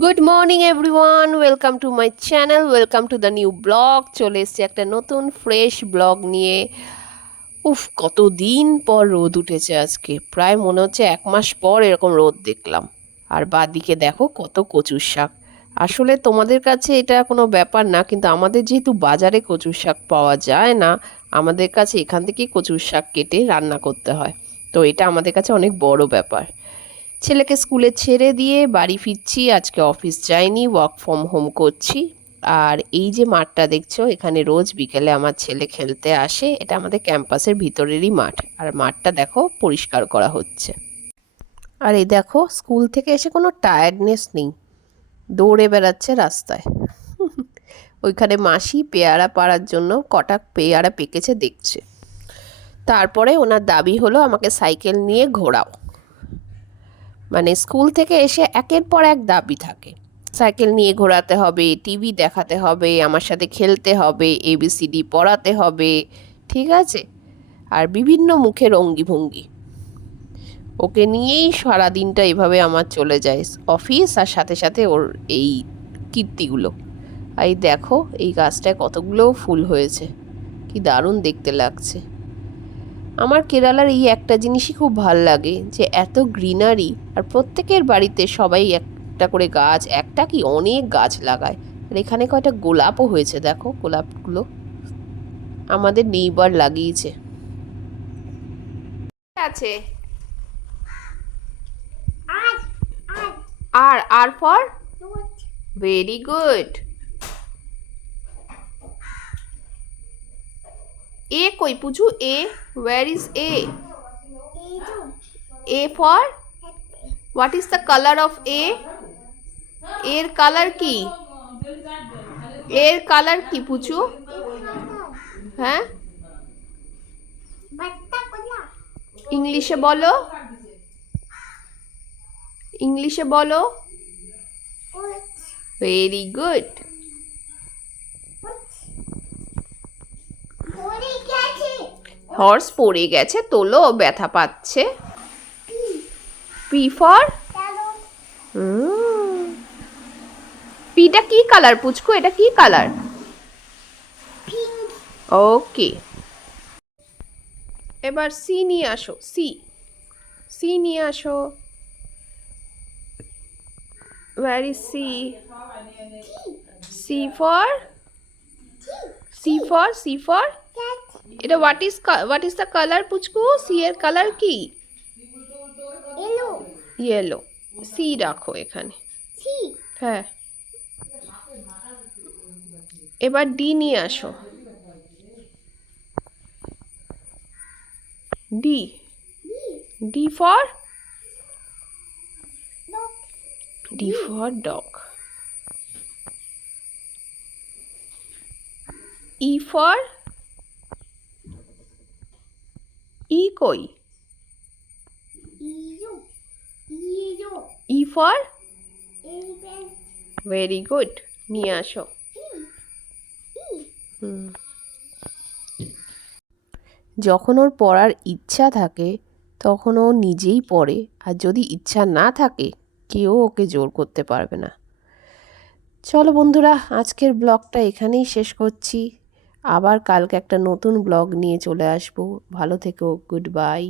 Good morning everyone, welcome to my channel, welcome to the new blog. চলে এসেছি একটা নতুন ফ্রেশ ব্লগ নিয়ে। কতদিন পর রোদ উঠেছে আজকে, প্রায় মনে হচ্ছে 1 মাস পর এরকম রোদ দেখলাম। আর বাদিকে দেখো কত কচুর শাক। আসলে তোমাদের কাছে এটা কোনো ব্যাপার না, কিন্তু আমাদের যেহেতু বাজারে কচুর শাক পাওয়া যায় না, আমাদের কাছে এখান থেকেই কচুর শাক কেটে রান্না করতে হয়। তো এটা আমাদের কাছে অনেক বড় ব্যাপার। ছেলেকে স্কুলে ছেড়ে দিয়ে বাড়ি ফিরছি, আজকে অফিস যাইনি, ওয়ার্ক ফ্রম হোম করছি। আর এই যে মাঠটা দেখছো, এখানে রোজ বিকেলে আমার ছেলে খেলতে আসে। এটা আমাদের ক্যাম্পাসের ভিতরেরই মাঠ, আর মাঠটা দেখো পরিষ্কার করা হচ্ছে। আর এই দেখো, স্কুল থেকে এসে কোনো টায়ার্ডনেস নেই, দৌড়ে বেড়াচ্ছে রাস্তায়। ওইখানে মাসি পেয়ারা পাড়ার জন্য কটা পেয়ারা পেকেছে দেখছে। তারপরে ওনার দাবি হলো আমাকে সাইকেল নিয়ে ঘোরাও। মানে স্কুল থেকে এসে একের পর এক দাবি থাকে, সাইকেল নিয়ে ঘোরাতে হবে, টিভি দেখাতে হবে, আমার সাথে খেলতে হবে, এবিসিডি পড়াতে হবে, ঠিক আছে, আর বিভিন্ন মুখের অঙ্গি ভঙ্গি। ওকে নিয়েই সারাদিনটা এভাবে আমার চলে যায়, অফিস আর সাথে সাথে ওর এই কীর্তিগুলো। এই দেখো, এই গাছটায় কতগুলো ফুল হয়েছে, কি দারুণ দেখতে লাগছে। আমার কেরালার এই একটা জিনিসই খুব ভাল লাগে, যে এত গ্রিনারি, আর প্রত্যেকের বাড়িতে সবাই একটা করে গাছ, একটা কি অনেক গাছ লাগায়। আর এখানে কয়টা গোলাপও হয়েছে, দেখো গোলাপগুলো আমাদের নেইবার লাগিয়েছে। আছে আর আর ফর ভেরি গুড। এ কই পুচু, A where is A? A for what is the colour of A? এর কালার কি? এর কালার কি পুচু? হ্যাঁ, ইংলিশে বলো, ইংলিশে বলো। Very good. হর্স পড়ে গেছে, তোলো, ব্যথা পাচ্ছে। পি ফর, পিটা কি কালার পুচকু, এটা কি কালার? ওকে, এবার সি নিয়ে আসো, সি, সি নিয়ে আসো। Where is C? C for, C for, C for, এটা what is the color পুচকু? C এর কালার কি? ইয়েলো। সি রাখো এখানে। হ্যাঁ, এবার ডি নিয়ে আসো। D, D for, D for dog. E for, E কই? ই ফর, ভেরি গুড, নিয়ে আসো। যখন ওর পড়ার ইচ্ছা থাকে তখন ও নিজেই পড়ে, আর যদি ইচ্ছা না থাকে কেউ ওকে জোর করতে পারবে না। চলো বন্ধুরা, আজকের ব্লগটা এখানেই শেষ করছি। আবার কালকে একটা নতুন ব্লগ নিয়ে চলে আসবো। ভালো থেকো, গুড বাই।